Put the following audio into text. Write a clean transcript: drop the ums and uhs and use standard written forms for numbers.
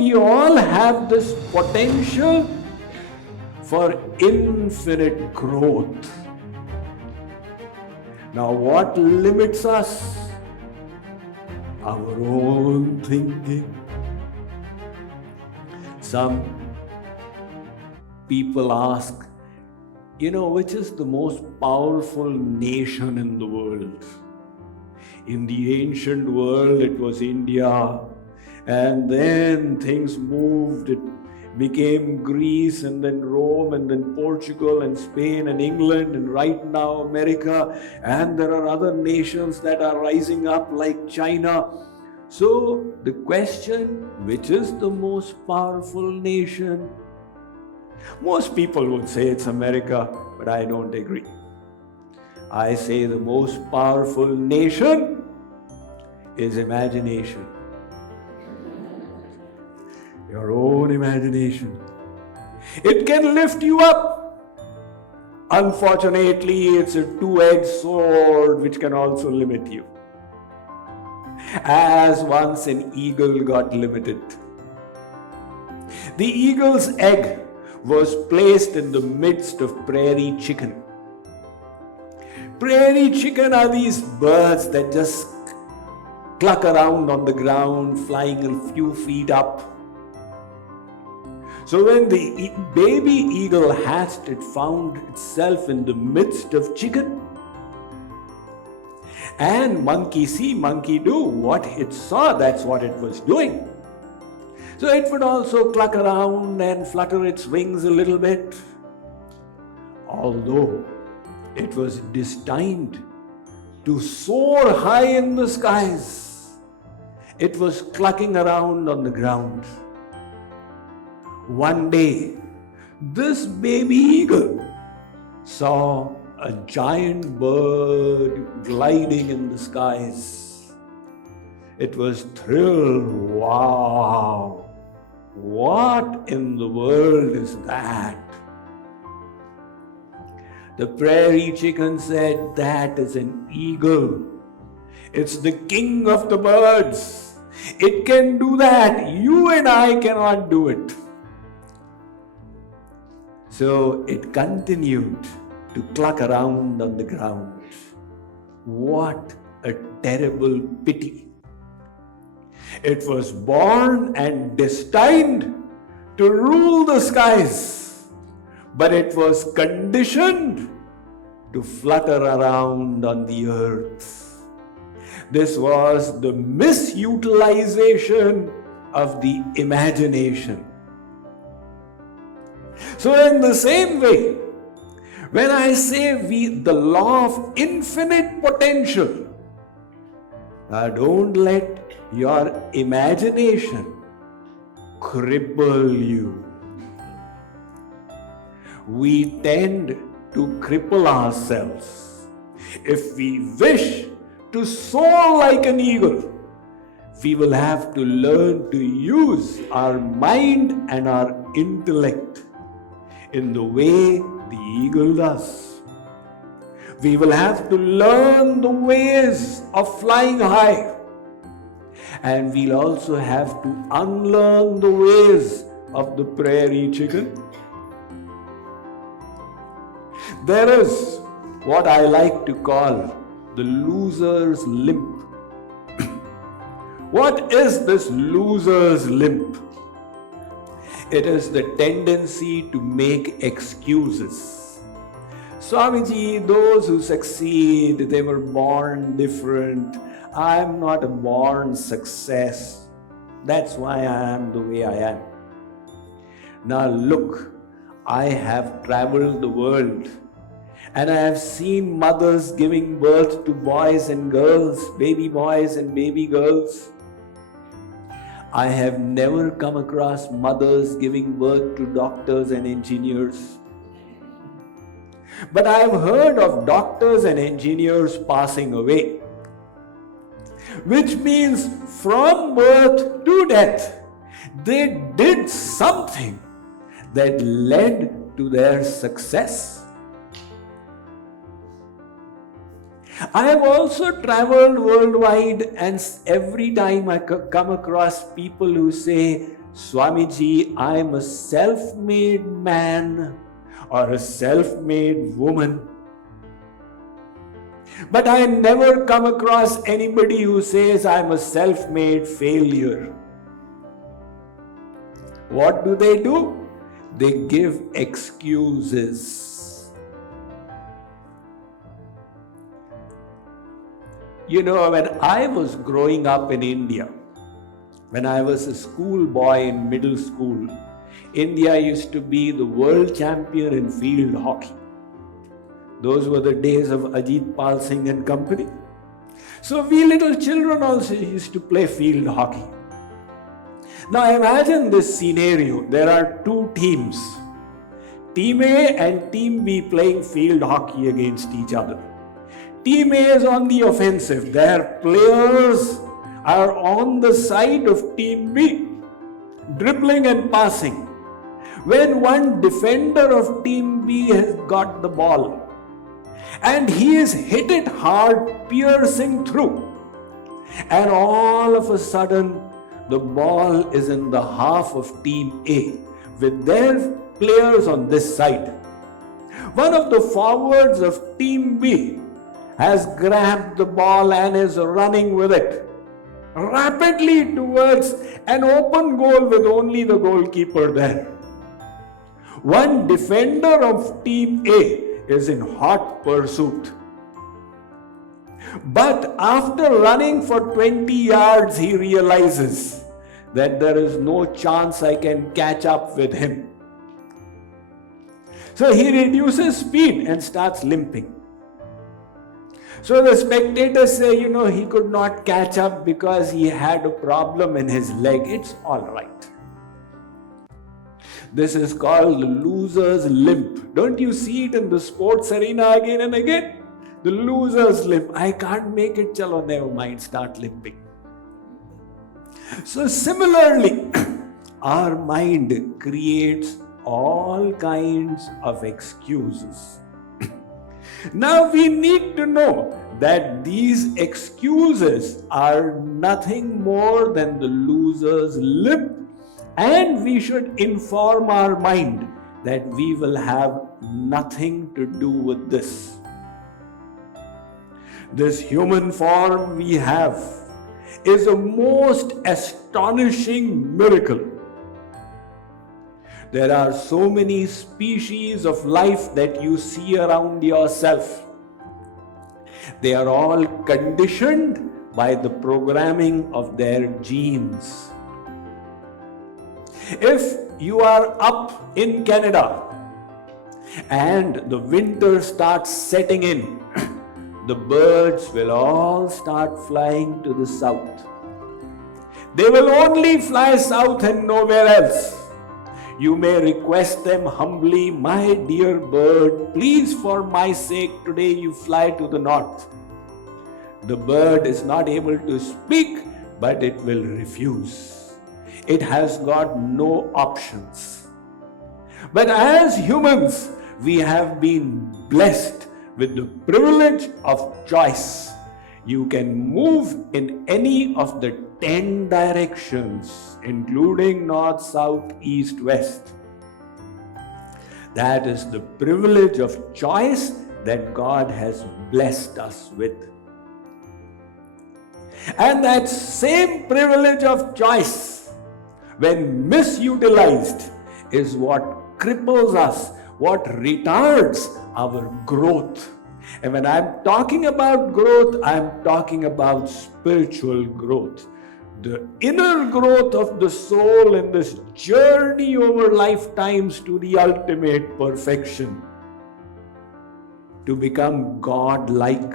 we all have this potential for infinite growth. Now, what limits us? Our own thinking. Some people ask, which is the most powerful nation in the world? In the ancient world, it was India, and then things moved. It became Greece, and then Rome, and then Portugal, and Spain, and England, and right now America, and there are other nations that are rising up like China. So the question, which is the most powerful nation? Most people would say it's America, but I don't agree. I say the most powerful nation is imagination. Your own imagination. It can lift you up. Unfortunately, it's a two-edged sword which can also limit you. As once an eagle got limited. The eagle's egg was placed in the midst of prairie chicken. Prairie chicken are these birds that just cluck around on the ground, flying a few feet up. So when the baby eagle hatched, it found itself in the midst of chicken. And monkey see, monkey do. What it saw, that's what it was doing. So it would also cluck around and flutter its wings a little bit. Although it was destined to soar high in the skies, it was clucking around on the ground. One day, this baby eagle saw a giant bird gliding in the skies. It was thrilled. Wow! What in the world is that? The prairie chicken said, that is an eagle. It's the king of the birds. It can do that. You and I cannot do it. So it continued to cluck around on the ground. What a terrible pity. It was born and destined to rule the skies, but it was conditioned to flutter around on the earth. This was the misutilization of the imagination. So in the same way, when I say the law of infinite potential, don't let your imagination cripple you. We tend to cripple ourselves. If we wish to soar like an eagle, we will have to learn to use our mind and our intellect in the way the eagle does. We will have to learn the ways of flying high. And we'll also have to unlearn the ways of the prairie chicken. There is what I like to call the loser's limp. What is this loser's limp? It is the tendency to make excuses. Swamiji, those who succeed, they were born different. I'm not a born success. That's why I am the way I am. Now look, I have traveled the world and I have seen mothers giving birth to boys and girls, baby boys and baby girls. I have never come across mothers giving birth to doctors and engineers. But I have heard of doctors and engineers passing away, which means from birth to death, they did something that led to their success. I have also traveled worldwide, and every time I come across people who say, Swamiji, I'm a self-made man or a self-made woman. But I never come across anybody who says I'm a self-made failure. What do? They give excuses. You know, when I was growing up in India, when I was a schoolboy in middle school, India used to be the world champion in field hockey. Those were the days of Ajit Pal Singh and company. So we little children also used to play field hockey. Now imagine this scenario. There are two teams. Team A and Team B playing field hockey against each other. Team A is on the offensive. Their players are on the side of Team B, dribbling and passing. When one defender of Team B has got the ball and he is hit it hard, piercing through, and all of a sudden the ball is in the half of Team A with their players on this side. One of the forwards of Team B has grabbed the ball and is running with it rapidly towards an open goal with only the goalkeeper there. One defender of Team A is in hot pursuit. But after running for 20 yards, he realizes that there is no chance I can catch up with him. So he reduces speed and starts limping. So the spectators say, he could not catch up because he had a problem in his leg. It's all right. This is called the loser's limp. Don't you see it in the sports arena again and again? The loser's limp. I can't make it, chalo, never mind, start limping. So similarly, our mind creates all kinds of excuses. Now we need to know that these excuses are nothing more than the loser's limp, and we should inform our mind that we will have nothing to do with this. This human form we have is a most astonishing miracle. There are so many species of life that you see around yourself. They are all conditioned by the programming of their genes. If you are up in Canada and the winter starts setting in, the birds will all start flying to the south. They will only fly south and nowhere else. You may request them humbly, my dear bird, please for my sake today you fly to the north. The bird is not able to speak, but it will refuse. It has got no options. But as humans, we have been blessed with the privilege of choice. You can move in any of the 10 directions, including north, south, east, west. That is the privilege of choice that God has blessed us with. And that same privilege of choice, when misutilized, is what cripples us, what retards our growth. And when I'm talking about growth, I'm talking about spiritual growth. The inner growth of the soul in this journey over lifetimes to the ultimate perfection. To become God-like.